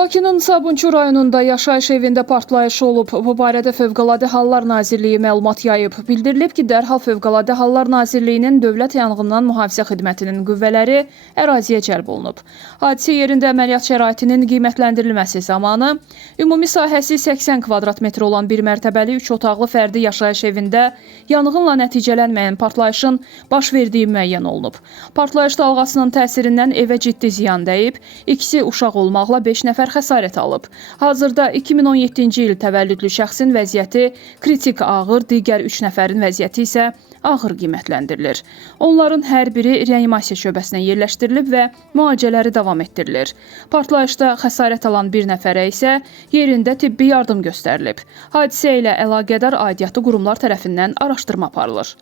Bakının Sabunçu rayonunda yaşayış evində partlayış olub. Bu barədə Fövqəladə Hallar Nazirliyi məlumat yayıb. Bildirilib ki, dərhal Fövqəladə Hallar Nazirliyinin Dövlət Yanğından Mühafizə Xidmətinin qüvvələri əraziyə cəlb olunub. Hadisə yerində əməliyyat şəraitinin qiymətləndirilməsi zamanı ümumi sahəsi 80 kvadrat metr olan bir mərtəbəli 3 otaqlı fərdi yaşayış evində yanğınla nəticələnməyən partlayışın baş verdiyi müəyyən olunub. Partlayış dalğasının təsirindən evə ciddi ziyan dəyib, ikisi uşaq olmaqla 5 nəfər xəsarət alıb. Hazırda 2017-ci il təvəllüdlü şəxsin vəziyyəti kritik ağır, digər 3 nəfərin vəziyyəti isə ağır qiymətləndirilir. Onların hər biri reanimasiya şöbəsinə yerləşdirilib və müalicələri davam etdirilir. Partlayışda xəsarət alan bir nəfərə isə yerində tibbi yardım göstərilib. Hadisə ilə əlaqədar aidiyyatı qurumlar tərəfindən araşdırma aparılır.